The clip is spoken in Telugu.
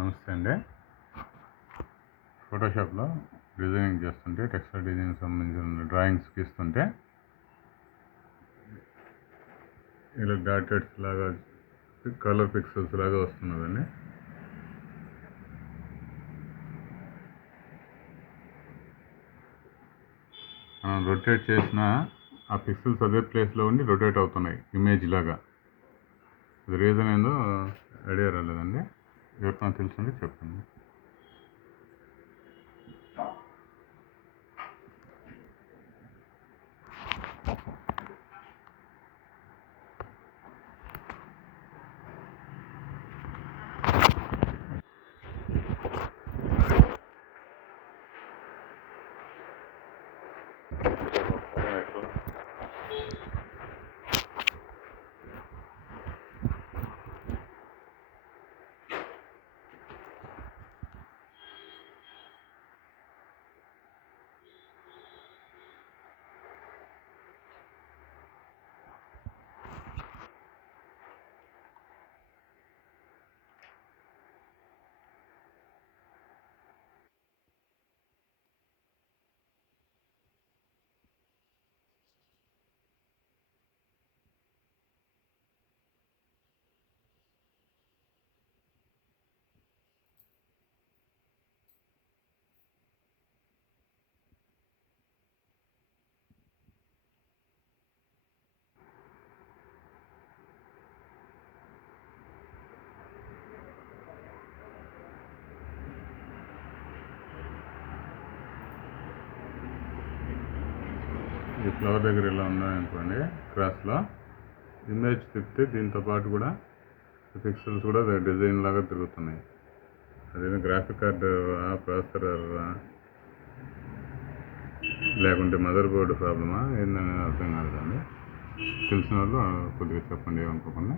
నమస్తే అండి. ఫోటోషాప్లో డిజైనింగ్ చేస్తుంటే టెక్స్టైల్ డిజైన్ సంబంధించిన డ్రాయింగ్స్ గీస్తుంటే ఇలా డాటెడ్స్ లాగా కలర్ పిక్సెల్స్ లాగా వస్తున్నదండి. మనం రొటేట్ చేసిన ఆ పిక్సెల్స్ అదే ప్లేస్లో ఉండి రొటేట్ అవుతున్నాయి ఇమేజ్ లాగా. అది రీజన్ ఏందో ఐడియా రాలేదండి. ఎవరికైనా తెలుసుంటే చెప్పండి. ఈ ఫ్లవర్ దగ్గర ఇలా ఉన్నాయనుకోండి, క్రాస్లో ఇమేజ్ తిప్పితే దీంతో పాటు కూడా పిక్సెల్స్ కూడా డిజైన్ లాగా తిరుగుతున్నాయి. అదేదో గ్రాఫిక్ కార్డు ప్రాసెసర్ లేకుంటే మదర్ బోర్డు ప్రాబ్లమా ఏందని అర్థం కాలేదండి. తెలిసిన వాళ్ళు కొద్దిగా చెప్పండి ఏమనుకోకుండా.